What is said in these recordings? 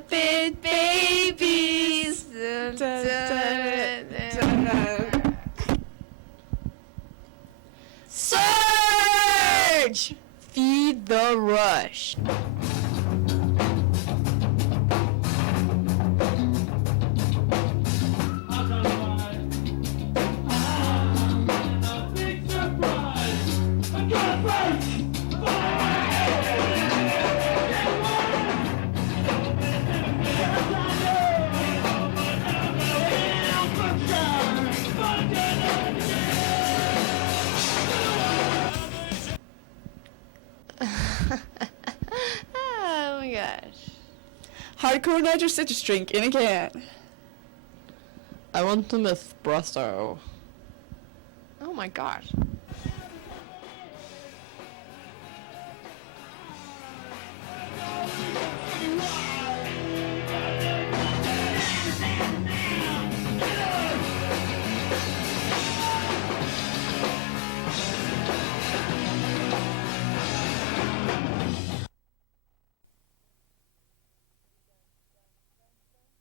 Muppet babies. Surge! Feed the rush. Oh my gosh. Hardcore nitro citrus drink in a can. I want them espresso. Oh my gosh.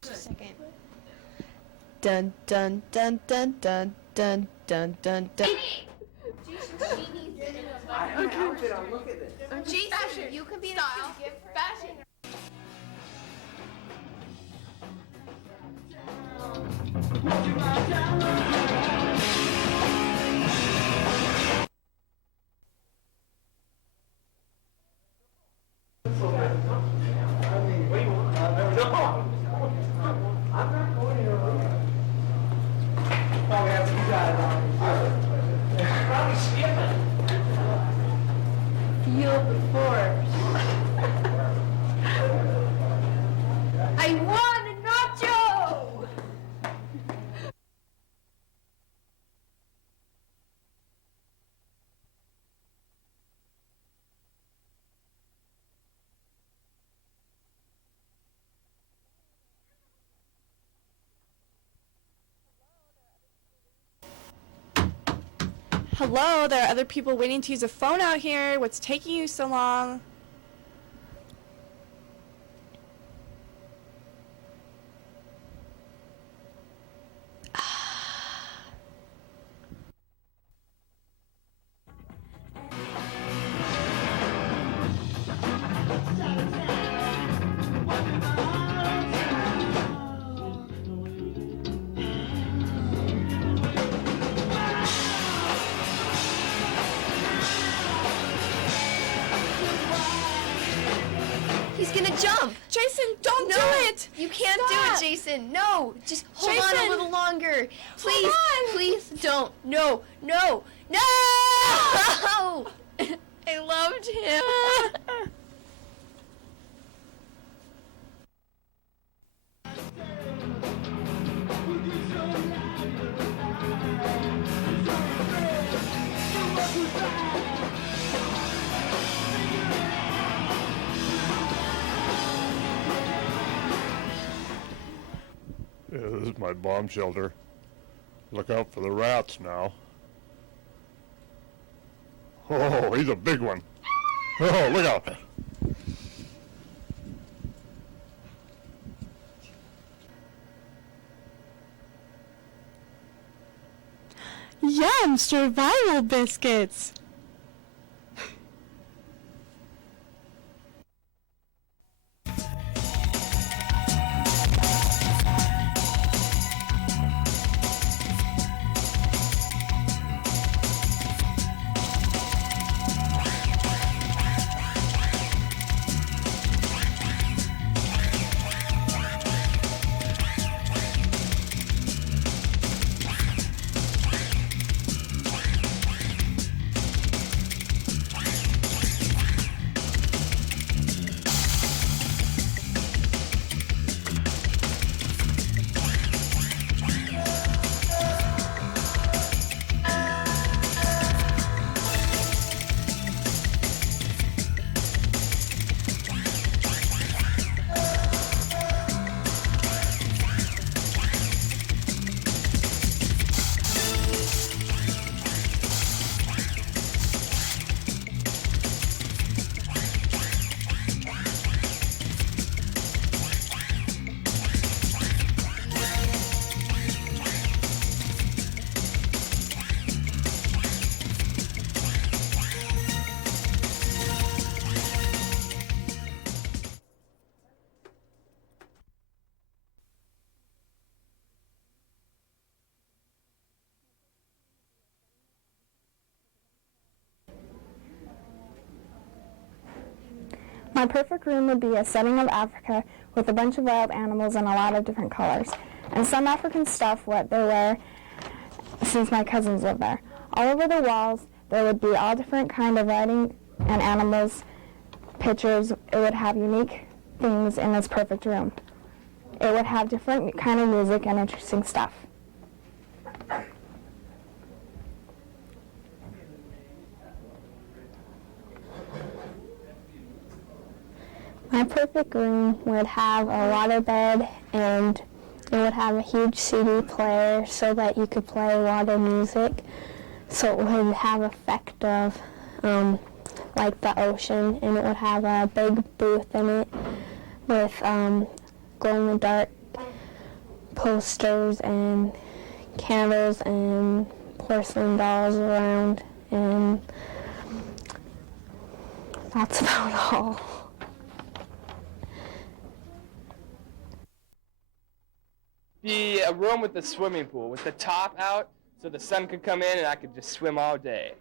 Just a second. Dun dun dun dun dun dun dun dun dun. Jason, you can be the gift fashion. Feel the force. I want a nacho! Hello, there are other people waiting to use a phone out here. What's taking you so long? He's gonna jump! Jason, don't No, do it! You can't Stop. do it, Jason. No, just hold on a Jason. little longer. Please, on. please don't. No, no, no! I loved him. Yeah, this is my bomb shelter. Look out for the rats now. Oh, he's a big one. Oh, look out. Yum, survival biscuits. My perfect room would be a setting of Africa with a bunch of wild animals and a lot of different colors. And some African stuff what they wear since my cousins live there. All over the walls there would be all different kind of writing and animals, pictures. It would have unique things in this perfect room. It would have different kind of music and interesting stuff. My perfect room would have a waterbed, and it would have a huge CD player so that you could play water music. So it would have effect of like the ocean, and it would have a big booth in it with glow-in-the-dark posters and candles and porcelain dolls around, and that's about all. Be a room with a swimming pool with the top out so the sun could come in and I could just swim all day.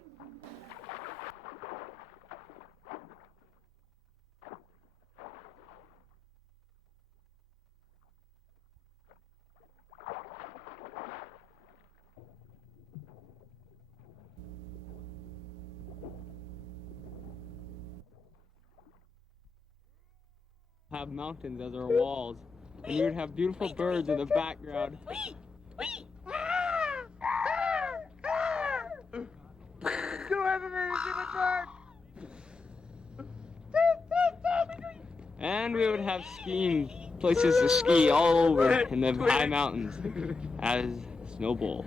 Have mountains as our walls, and you would have beautiful birds in the background. And we would have skiing places to ski all over in the high mountains as Snow Bowl.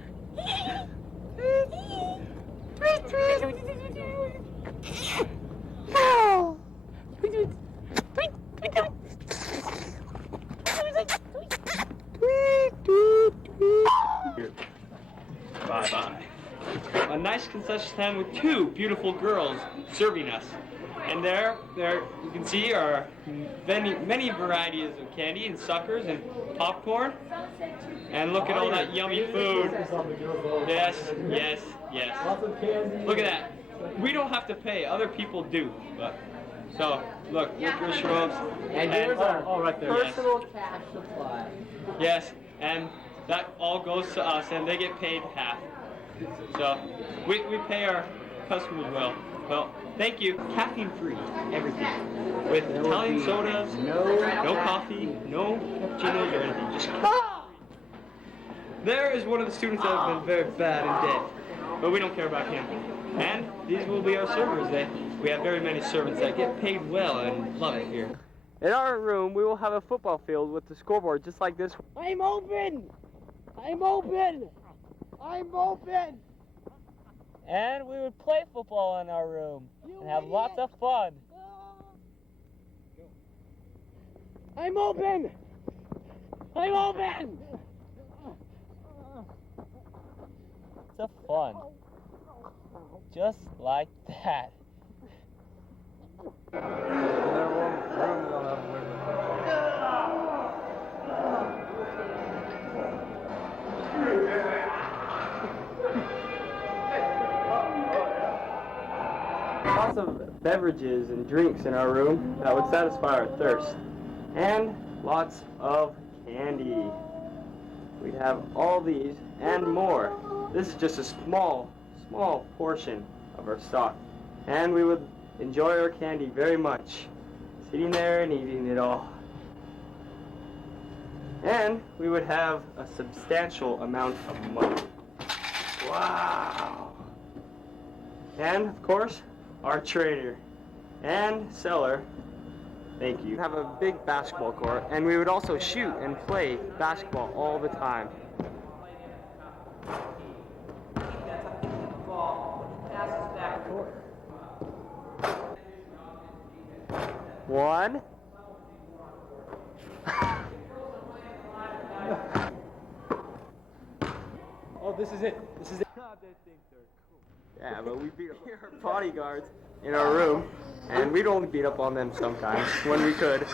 Bye-bye. A nice concession stand with two beautiful girls serving us. And there you can see are many varieties of candy and suckers and popcorn. And look at all that yummy food. Yes, yes, yes. Look at that. We don't have to pay, other people do. But so look your shrubs. And here's our right there. personal cash supply. Yes, and that all goes to us, and they get paid half. So we pay our customers well. Well, thank you. Caffeine-free, everything. With Italian sodas, no coffee, no cappuccinos or anything. Just There is one of the students that have been very bad and dead, but we don't care about him. And these will be our servers. We have very many servants that get paid well and love it here. In our room, we will have a football field with the scoreboard just like this. I'm open! I'm open! I'm open! And we would play football in our room and have lots of fun. I'm open! I'm open! It's a fun. Just like that. Lots of beverages and drinks in our room that would satisfy our thirst. And lots of candy. We'd have all these and more. This is just a small portion of our stock. And we would enjoy our candy very much, sitting there and eating it all. And we would have a substantial amount of money. Wow! And of course, our trader and seller, thank you, have a big basketball court, and we would also shoot and play basketball all the time. One. Oh, this is it. This is it. Yeah, but we beat up our bodyguards in our room, and we'd only beat up on them sometimes when we could.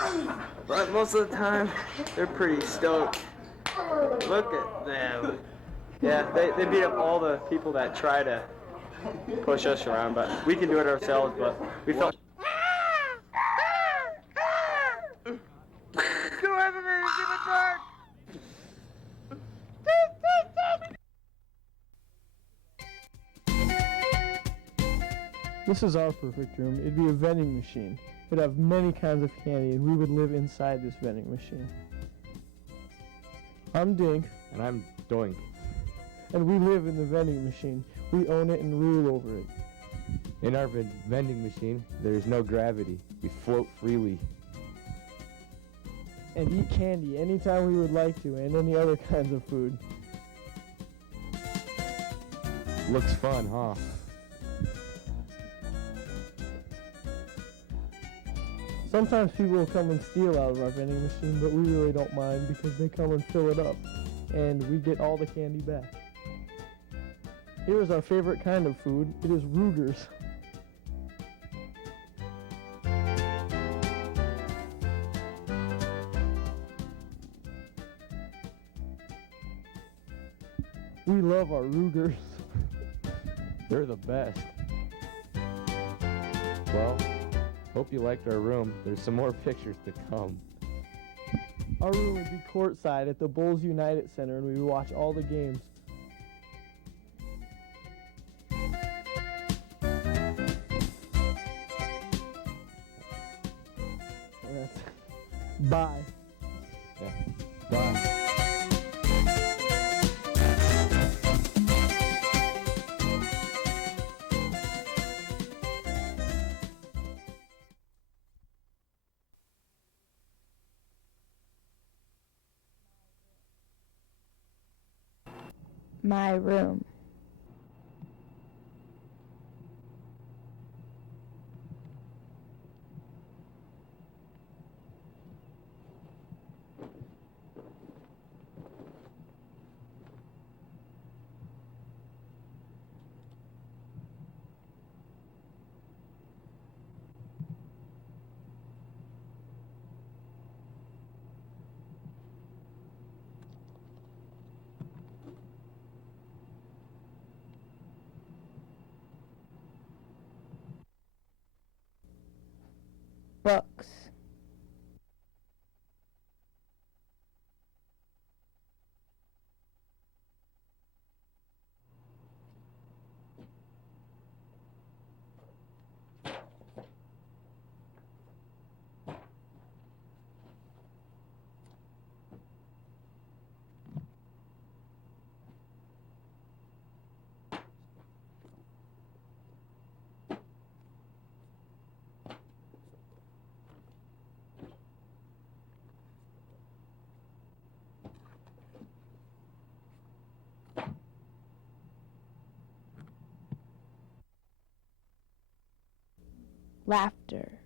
But most of the time, they're pretty stoked. Look at them. Yeah, they beat up all the people that try to push us around, but we can do it ourselves, but we felt... This is our perfect room. It'd be a vending machine. It'd have many kinds of candy, and we would live inside this vending machine. I'm Dink. And I'm Doink. And we live in the vending machine. We own it and rule over it. In our vending machine, there is no gravity. We float freely. And eat candy anytime we would like to, and any other kinds of food. Looks fun, huh? Sometimes people will come and steal out of our vending machine, but we really don't mind because they come and fill it up, and we get all the candy back. Here is our favorite kind of food. It is Rugers. We love our Rugers. They're the best. Well, hope you liked our room. There's some more pictures to come. Our room would be courtside at the Bulls United Center, and we would watch all the games. Bye. Yeah. Bye. My room. Books. Laughter.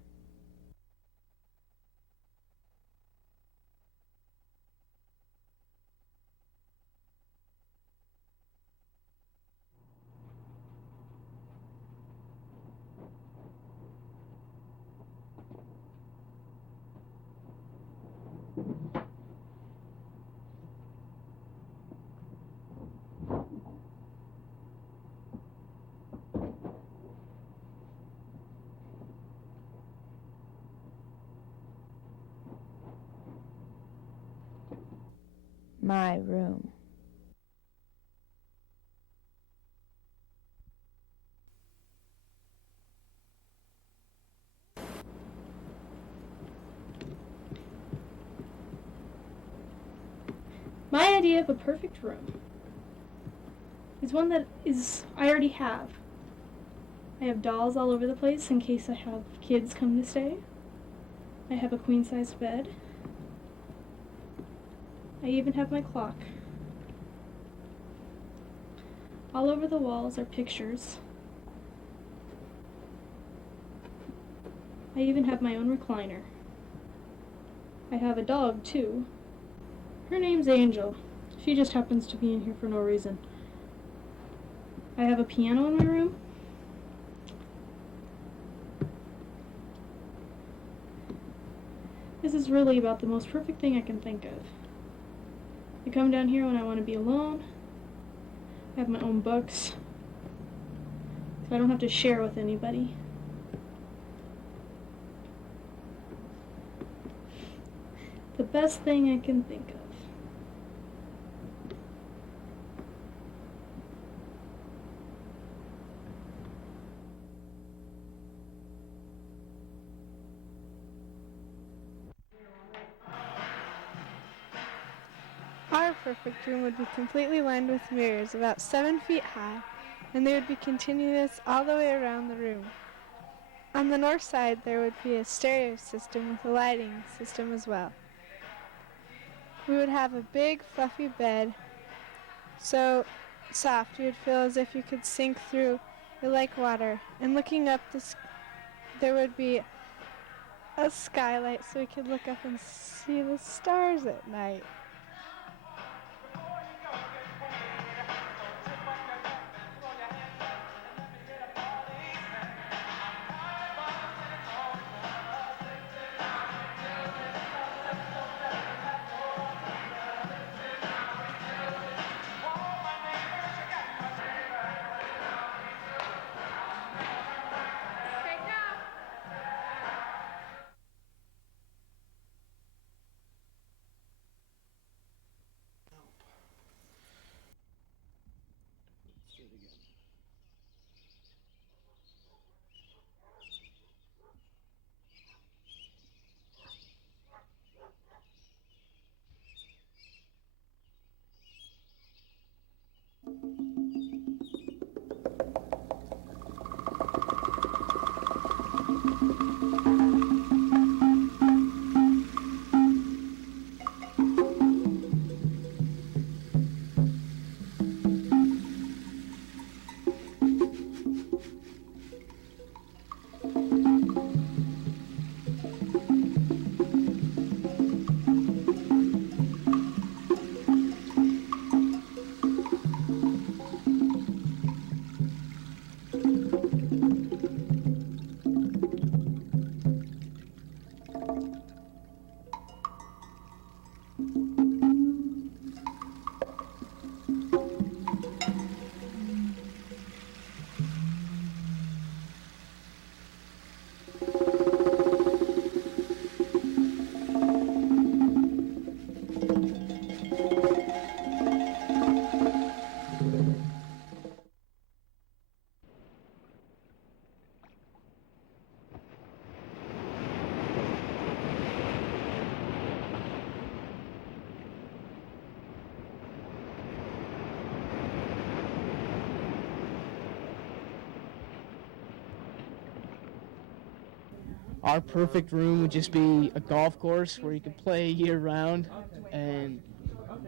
My room. My idea of a perfect room is one that I already have. I have dolls all over the place in case I have kids come to stay. I have a queen-sized bed. I even have my clock. All over the walls are pictures. I even have my own recliner. I have a dog, too. Her name's Angel. She just happens to be in here for no reason. I have a piano in my room. This is really about the most perfect thing I can think of. I come down here when I want to be alone. I have my own books, so I don't have to share with anybody. The best thing I can think of. perfect room would be completely lined with mirrors about 7 feet high, and they would be continuous all the way around the room. On the north side, there would be a stereo system with a lighting system as well. We would have a big, fluffy bed, so soft you would feel as if you could sink through it like water. And looking up, there would be a skylight so we could look up and see the stars at night. Our perfect room would just be a golf course where you could play year round, and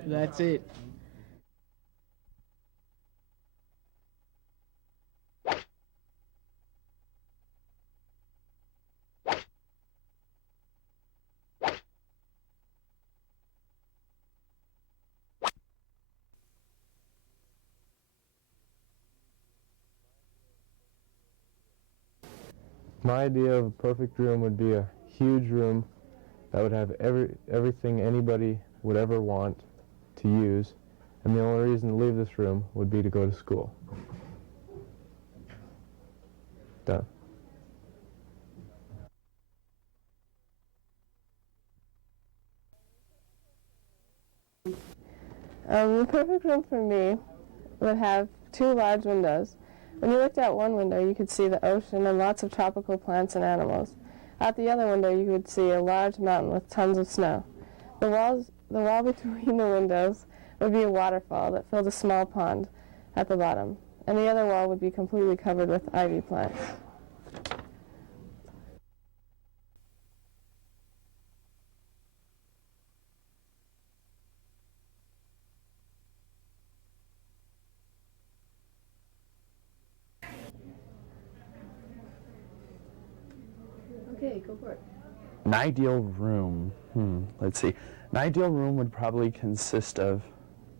that's it. My idea of a perfect room would be a huge room that would have everything anybody would ever want to use, and the only reason to leave this room would be to go to school. Done. The perfect room for me would have 2 large windows. When you looked out one window, you could see the ocean and lots of tropical plants and animals. Out the other window, you could see a large mountain with tons of snow. The wall between the windows would be a waterfall that filled a small pond at the bottom, and the other wall would be completely covered with ivy plants. Okay, go for it. An ideal room, let's see. An ideal room would probably consist of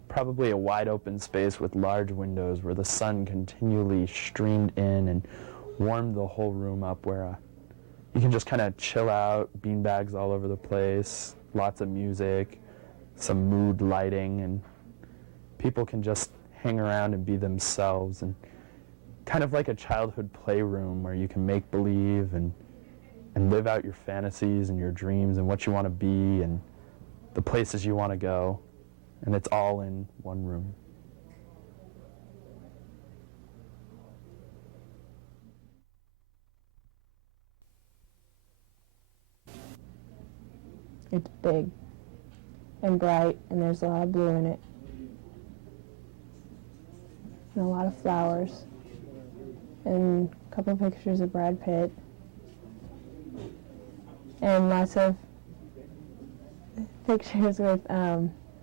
probably a wide open space with large windows where the sun continually streamed in and warmed the whole room up, where you can just kind of chill out, beanbags all over the place, lots of music, some mood lighting, and people can just hang around and be themselves, and kind of like a childhood playroom where you can make believe and live out your fantasies and your dreams and what you want to be and the places you want to go, and it's all in one room. It's big. and bright, and there's a lot of blue in it. And a lot of flowers. And a couple of pictures of Brad Pitt. And lots of pictures with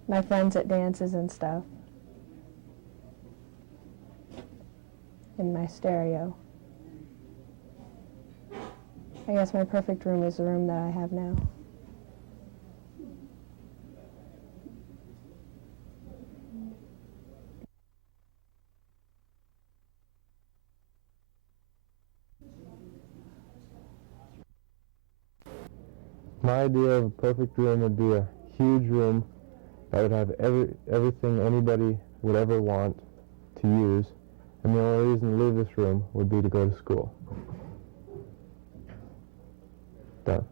my friends at dances and stuff. In my stereo. I guess my perfect room is the room that I have now. My idea of a perfect room would be a huge room that would have everything anybody would ever want to use, and the only reason to leave this room would be to go to school. Done.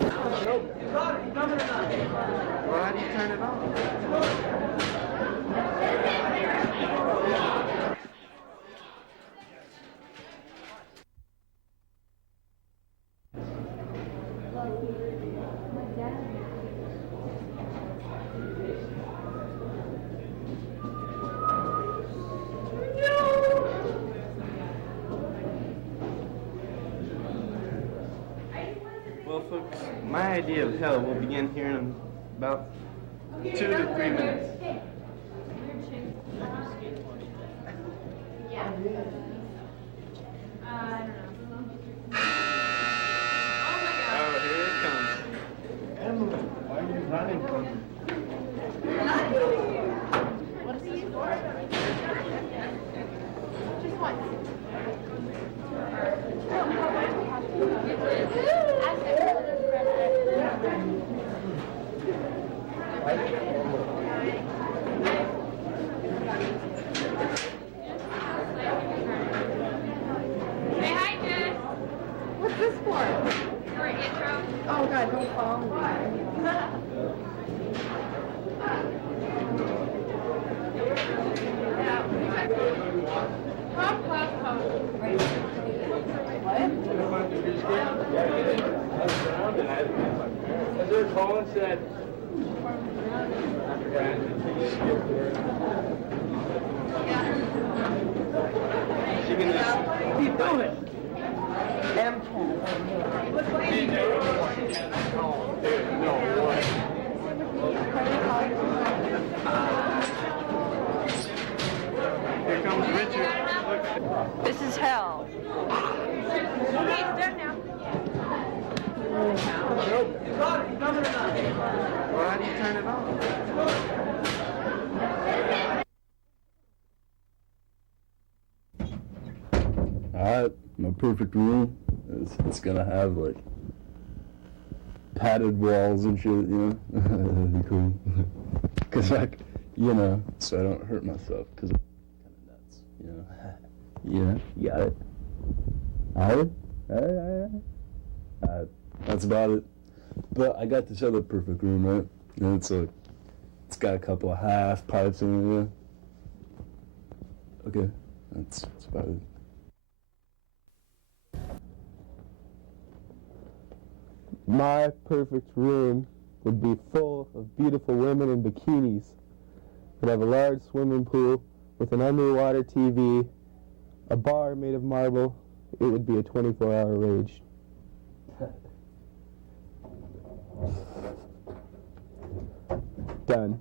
Well, how do you turn it on? Well, folks, my idea of hell will begin here in about 2 to 3 minutes. Oh, here it comes. Emily, why are you running from me? What is this for? Just once. Say hi, Jess. What's this for? For an intro. Oh, God, don't follow me. Pop, pop, pop. As they were calling, said, I forgot. She can just. What are you doing? Here comes Richard. This is hell. Okay, it's done now. Well, how do you turn it on? Alright, my perfect room is it's gonna have like padded walls and shit, you know? That'd be cool. Cause like, you know, so I don't hurt myself, cause I'm kinda nuts, you know? Yeah, you got it. Alright, that's about it. But I got this other perfect room, right? And it's like, it's got a couple of half pipes in it, yeah. Okay, that's about it. My perfect room would be full of beautiful women in bikinis. It would have a large swimming pool with an underwater TV, a bar made of marble. It would be a 24-hour rage. Done.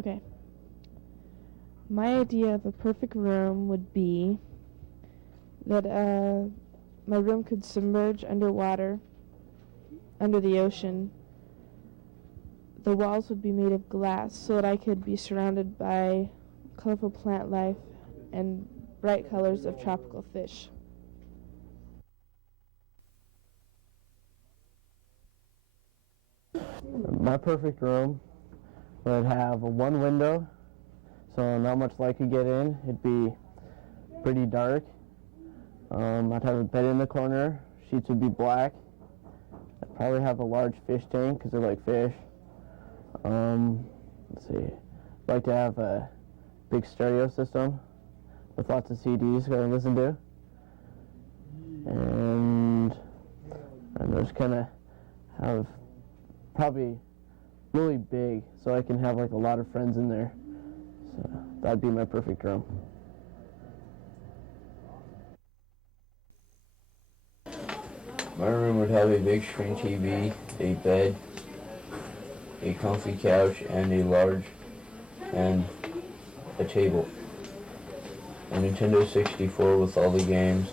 Okay. My idea of a perfect room would be that my room could submerge underwater, under the ocean. The walls would be made of glass so that I could be surrounded by colorful plant life and bright colors of tropical fish. My perfect room would have one window, so not much light could get in. It'd be pretty dark. I'd have a bed in the corner. Sheets would be black. I'd probably have a large fish tank because I like fish. Let's see. I'd like to have a big stereo system with lots of CDs I can listen to. And I'm just gonna have probably really big so I can have like a lot of friends in there. So that'd be my perfect room. My room would have a big screen TV, a bed, a comfy couch, and a table. A Nintendo 64 with all the games,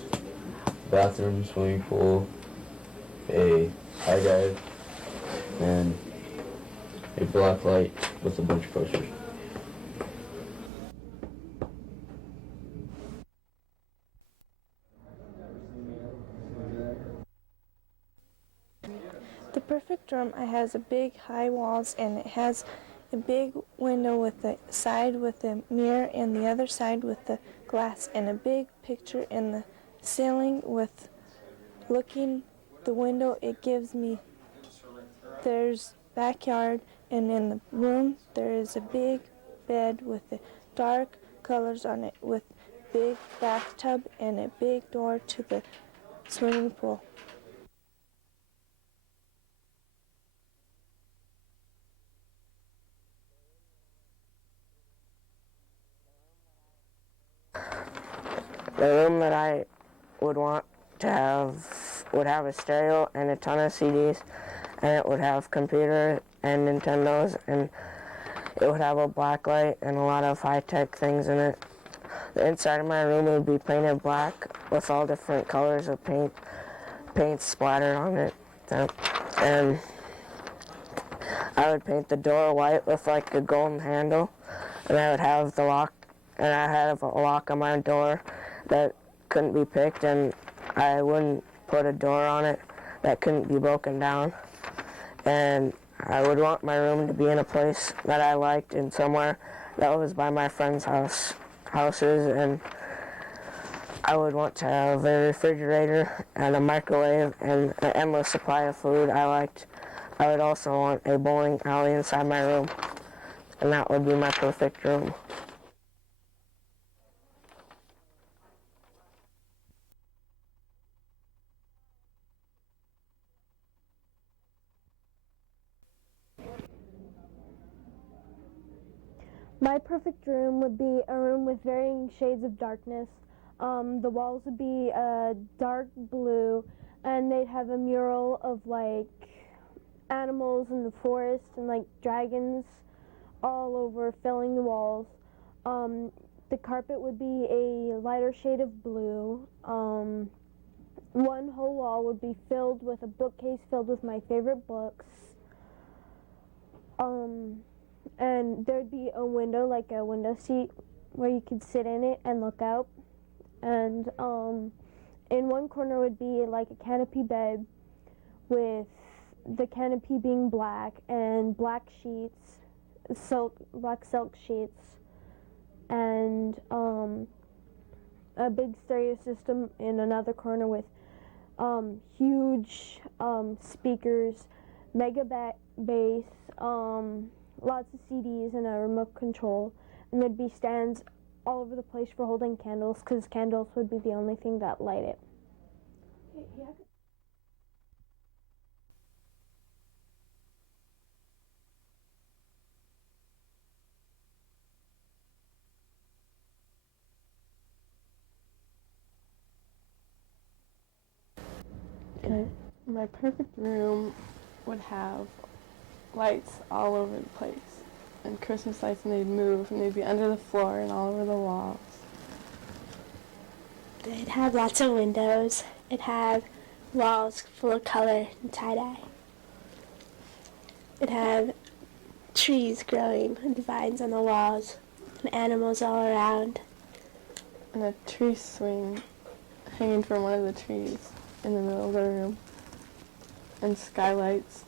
bathroom, swimming pool, a high dive, and a black light with a bunch of posters. The perfect room, it has a big high walls and it has a big window with the side with the mirror and the other side with the glass and a big picture in the ceiling with looking the window. It gives me, there's backyard, and in the room there is a big bed with the dark colors on it with big bathtub and a big door to the swimming pool. The room that I would want to have would have a stereo and a ton of CDs, and it would have computer and Nintendos, and it would have a black light and a lot of high-tech things in it. The inside of my room would be painted black with all different colors of paint splattered on it. And I would paint the door white with like a golden handle, and I would have the lock, and I have a lock on my door that couldn't be picked, and I wouldn't put a door on it that couldn't be broken down. And I would want my room to be in a place that I liked and somewhere that was by my friends' houses, and I would want to have a refrigerator and a microwave and an endless supply of food I liked. I would also want a bowling alley inside my room, and that would be my perfect room. My perfect room would be a room with varying shades of darkness. The walls would be dark blue, and they'd have a mural of like animals in the forest and like dragons all over filling the walls. The carpet would be a lighter shade of blue. One whole wall would be filled with a bookcase filled with my favorite books. And there'd be a window, like a window seat, where you could sit in it and look out. And in one corner would be like a canopy bed with the canopy being black and black sheets, black silk sheets, and a big stereo system in another corner with huge speakers, mega bass, lots of CDs and a remote control, and there'd be stands all over the place for holding candles, because candles would be the only thing that light it. Okay. My perfect room would have lights all over the place, and Christmas lights, and they'd move, and they'd be under the floor and all over the walls. It'd have lots of windows. It'd have walls full of color and tie-dye. It'd have trees growing and vines on the walls and animals all around. And a tree swing hanging from one of the trees in the middle of the room. And skylights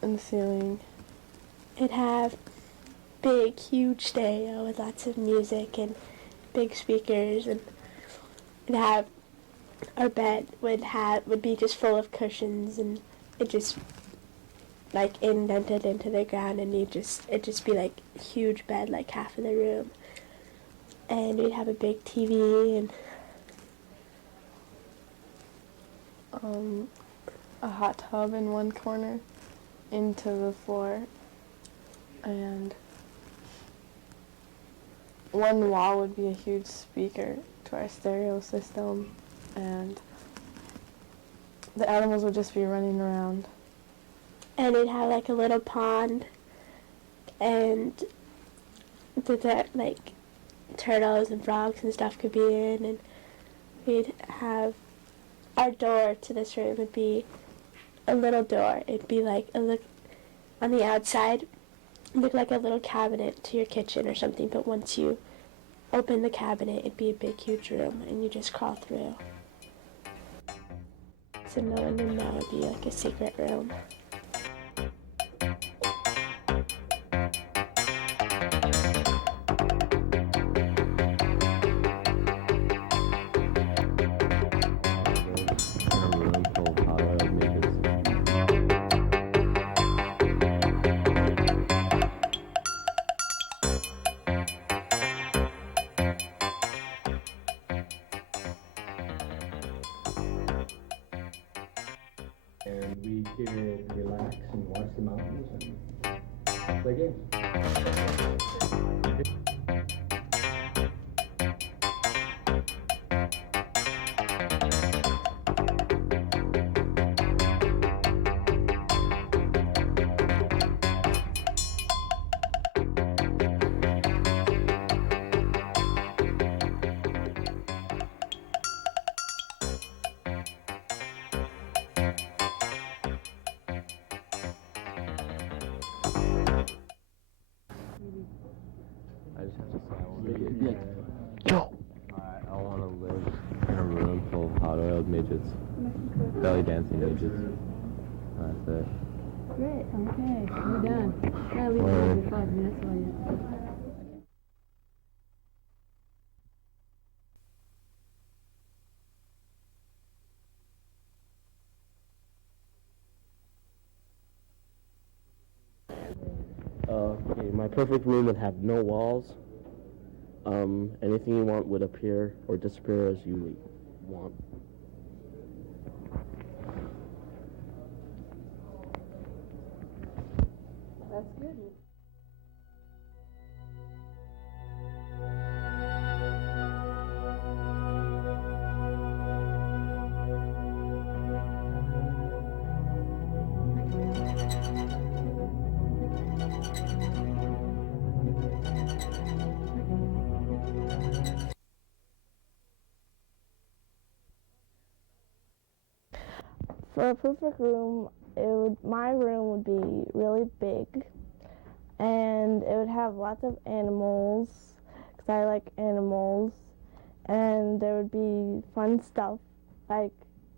in the ceiling. It'd have big, huge stereo with lots of music and big speakers, and it'd have our bed would be just full of cushions, and it just like indented into the ground, and it'd just be like a huge bed, like half of the room, and we'd have a big TV and a hot tub in one corner into the floor, and one wall would be a huge speaker to our stereo system, and the animals would just be running around. And it'd have like a little pond, and like turtles and frogs and stuff could be in, and we'd have our door to this room would be a little door. It'd be like on the outside, look like a little cabinet to your kitchen or something, but once you open the cabinet, it'd be a big, huge room, and you just crawl through. So no one would know it'd be like a secret room. And we could relax and watch the mountains and play games. I just have to say I want to be I want to live in a room full of hot-oiled midgets, belly dancing midgets. That's it. Great, okay, we're done. Gotta leave Word. for 5 minutes while you... Okay, my perfect room would have no walls. Anything you want would appear or disappear as you want. That's good. For a perfect room, my room would be really big, and it would have lots of animals, because I like animals, and there would be fun stuff, like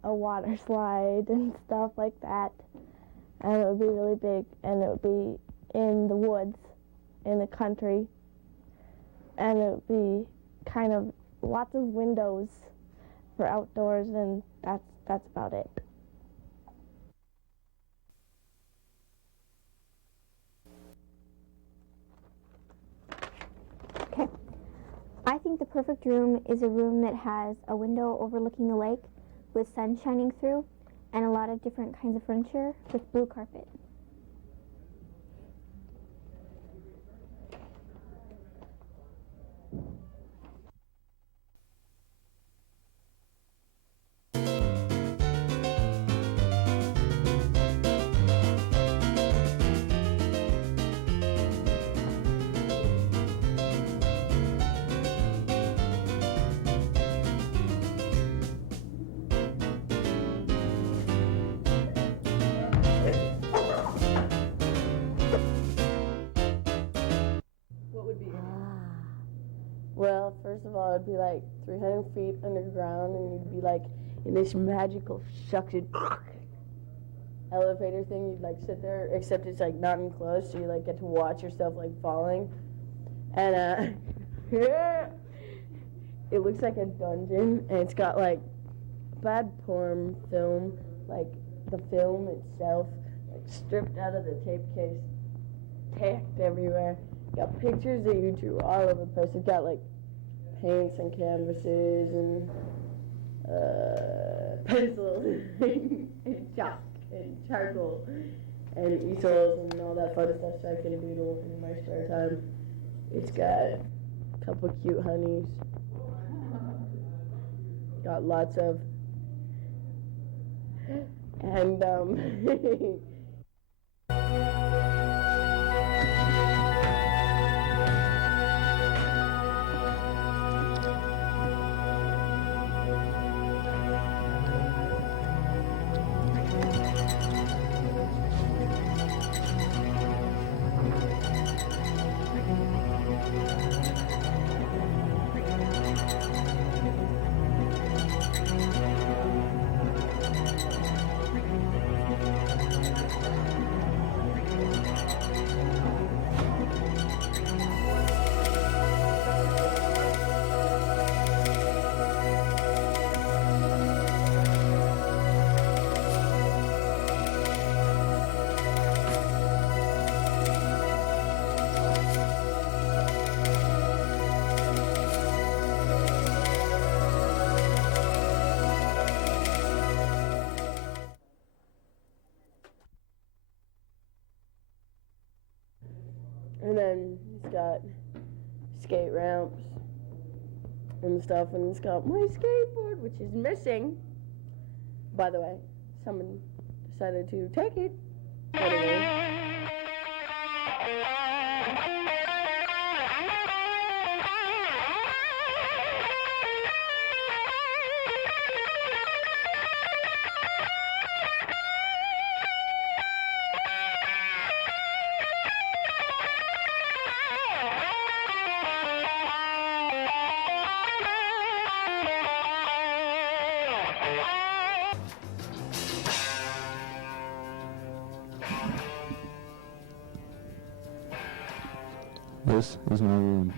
a water slide and stuff like that, and it would be really big, and it would be in the woods, in the country, and it would be kind of lots of windows for outdoors, and that's about it. Okay. I think the perfect room is a room that has a window overlooking the lake with sun shining through and a lot of different kinds of furniture with blue carpet. What would be? Well, first of all, it'd be like 300 feet underground, and you'd be like in this magical suction elevator thing. You'd like sit there, except it's like not enclosed, so you like get to watch yourself like falling. And it looks like a dungeon, and it's got like bad porn film, like the film itself, like stripped out of the tape case, tacked everywhere. Got pictures that you drew all over the place. It got like paints and canvases and pencils and chalk and charcoal and easels and all that fun stuff so I can doodle in my spare time. It's got a couple cute honeys. Got lots of and then it's got skate ramps and stuff, and it's got my skateboard, which is missing. By the way, someone decided to take it. Anyway. This is my room.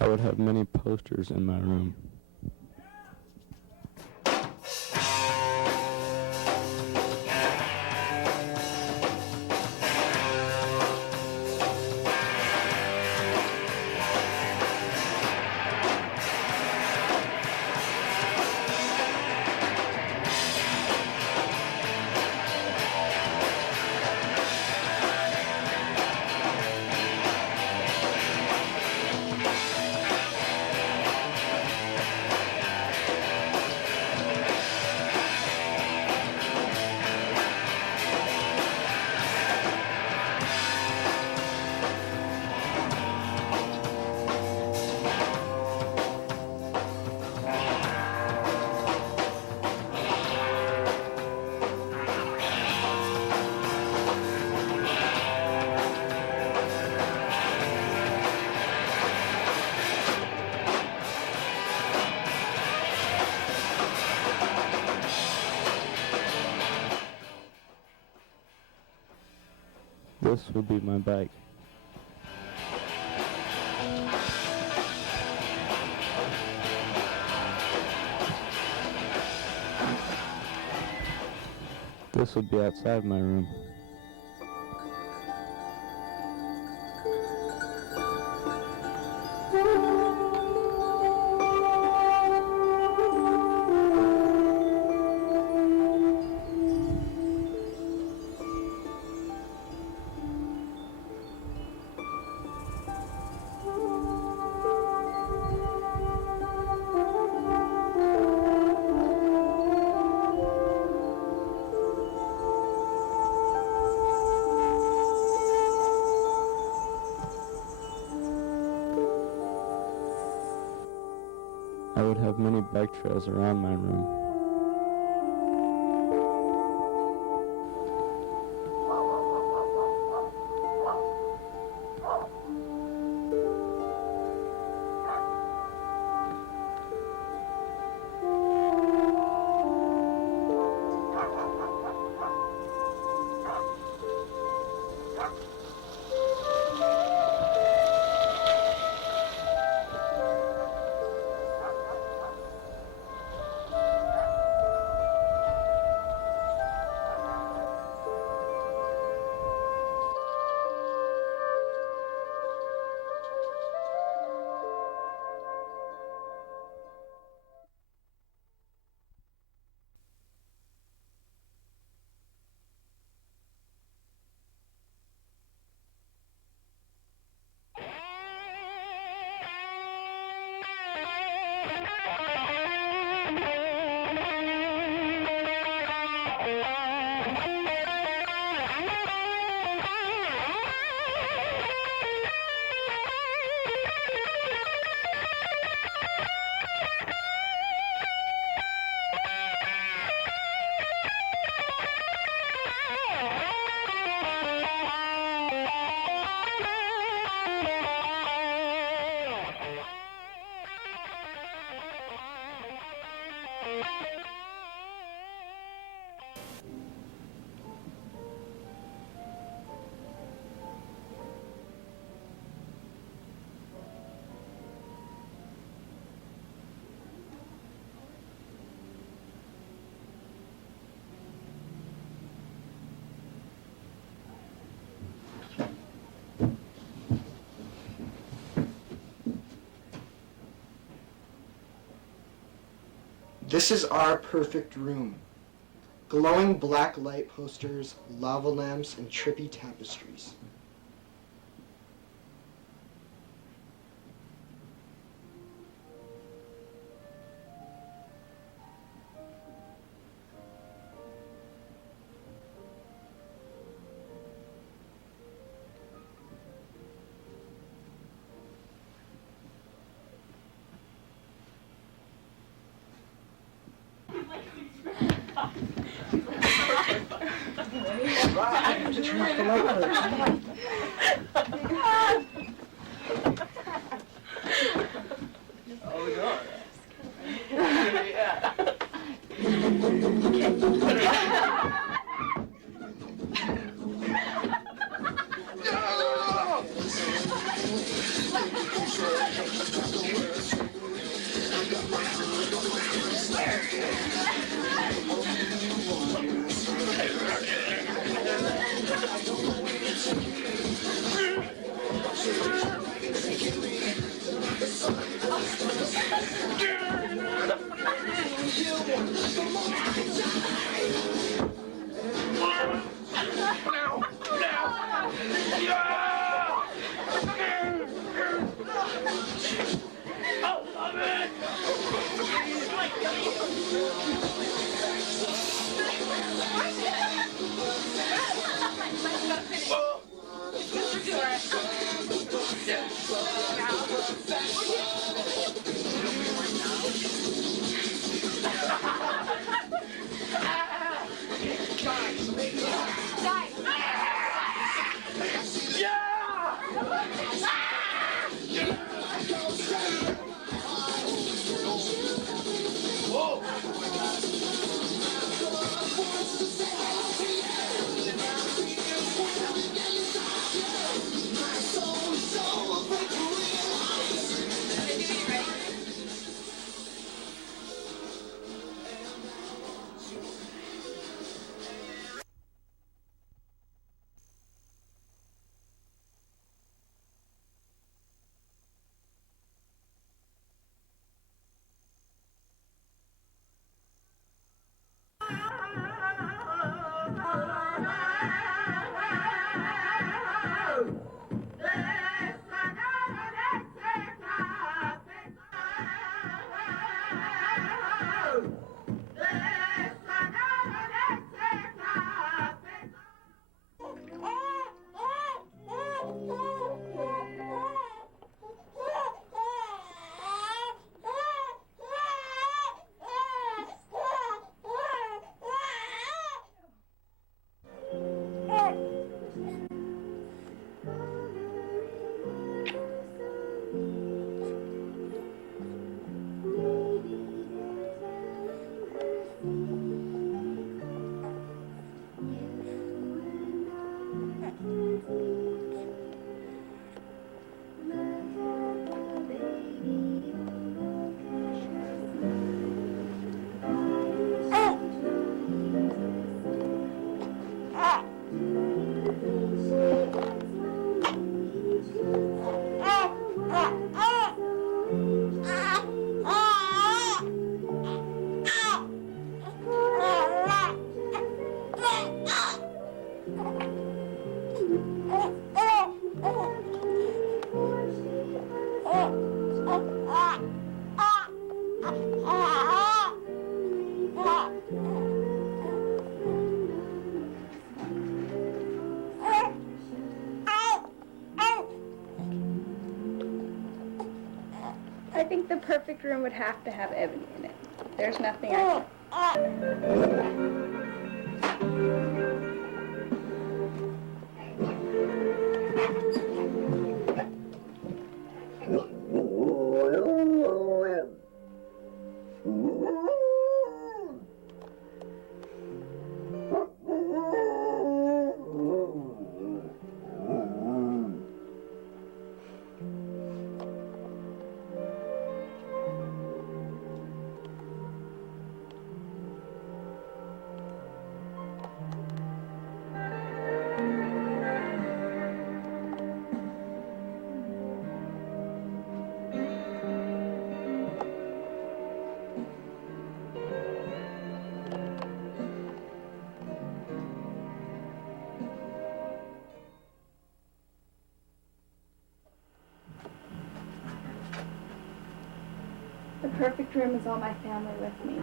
I would have many posters in my room. This would be my bike. This would be outside my room. would have many bike trails around my room. This is our perfect room. Glowing black light posters, lava lamps, and trippy tapestries. I have to turn off the light first. Oh my god. Yeah. I think the perfect room would have to have ebony in it. There's nothing I The perfect room is all my family with me.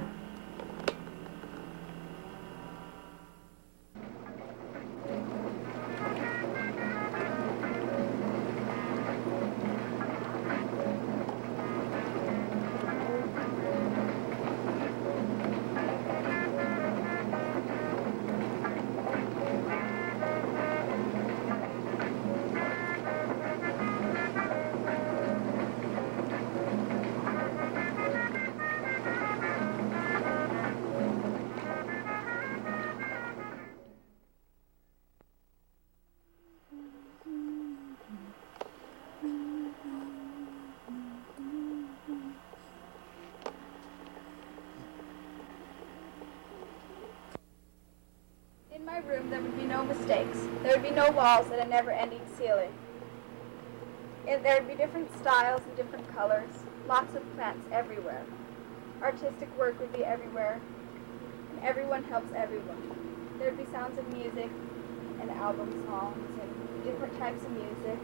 In my room, there would be no mistakes. There would be no walls and a never-ending ceiling. And there would be different styles and different colors, lots of plants everywhere. Artistic work would be everywhere, and everyone helps everyone. There would be sounds of music and album songs and different types of music.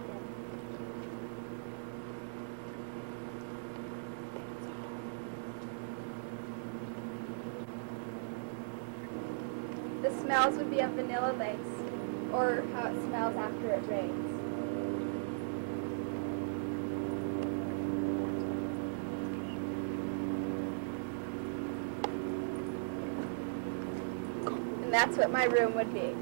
The smells would be of vanilla lace, or how it smells after it rains. And that's what my room would be.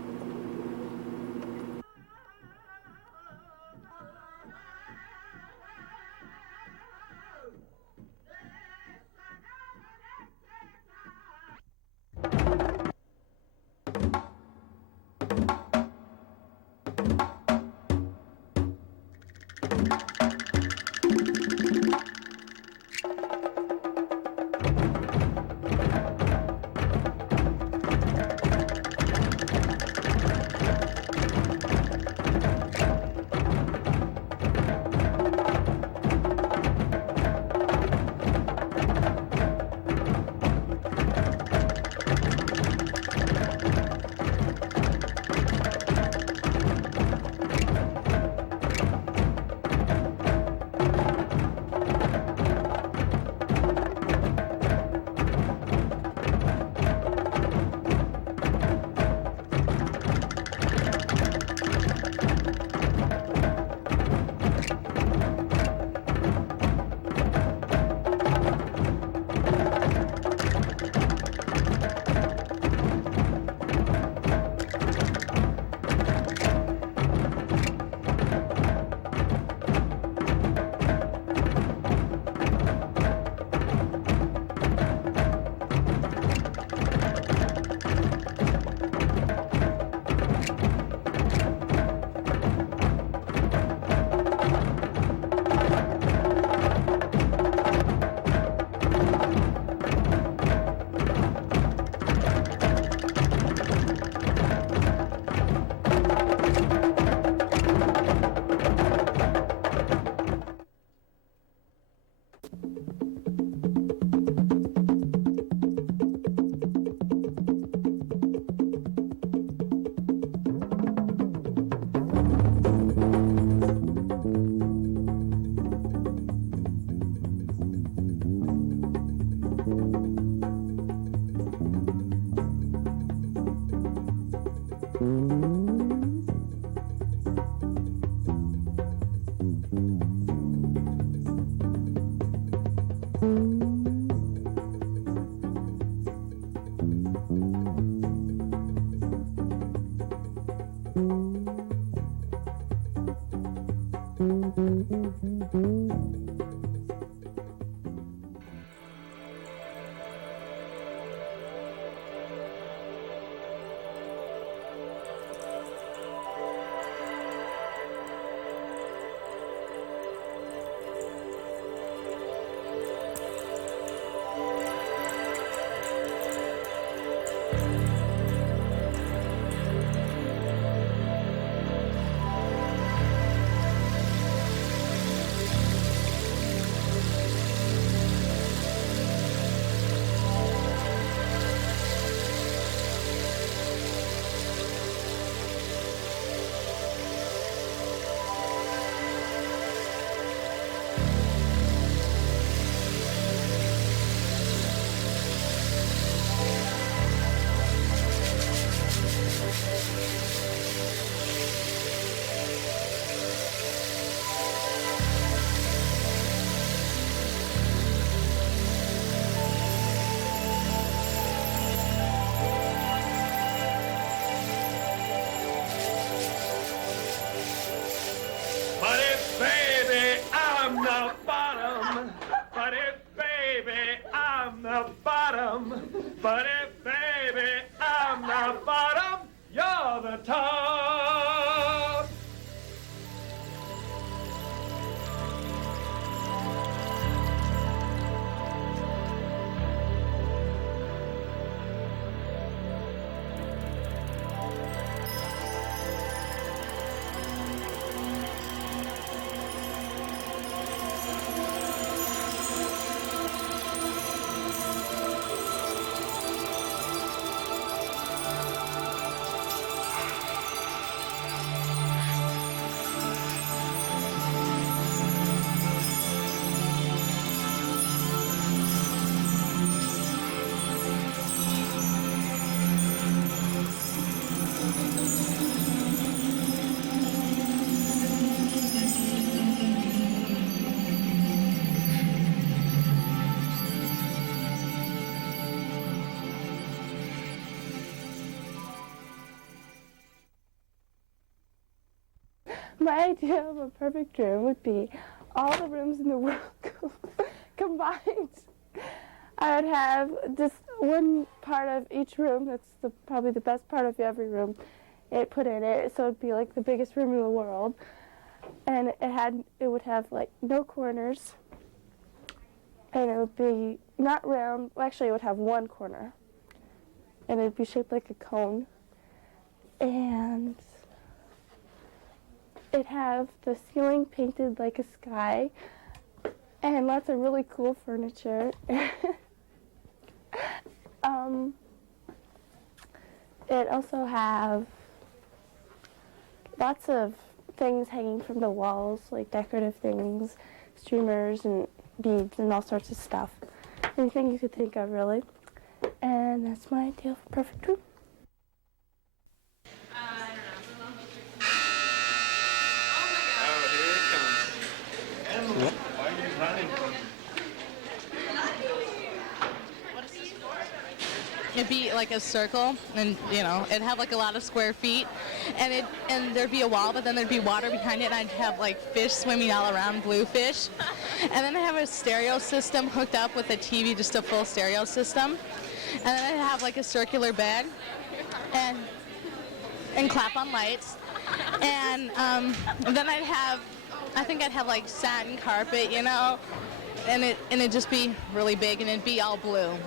But if baby, I'm the bottom. But if baby, I'm the bottom. But if baby, I'm the bottom, you're the top. My idea of a perfect room would be all the rooms in the world combined. I would have just one part of each room, that's probably the best part of every room, put in it, so it'd be like the biggest room in the world. And it would have like no corners, and it would be not round, well, actually it would have one corner, and it'd be shaped like a cone. And it'd have the ceiling painted like a sky, and lots of really cool furniture. It also have lots of things hanging from the walls, like decorative things, streamers and beads and all sorts of stuff. Anything you could think of, really. And that's my idea for a perfect room. Why are you running from? It'd be like a circle, and it'd have like a lot of square feet, and there'd be a wall, but then there'd be water behind it, and I'd have like fish swimming all around, blue fish, and then I have a stereo system hooked up with a TV, just a full stereo system, and then I'd have like a circular bed, and clap on lights, and then I think I'd have like satin carpet, and it'd just be really big, and it'd be all blue.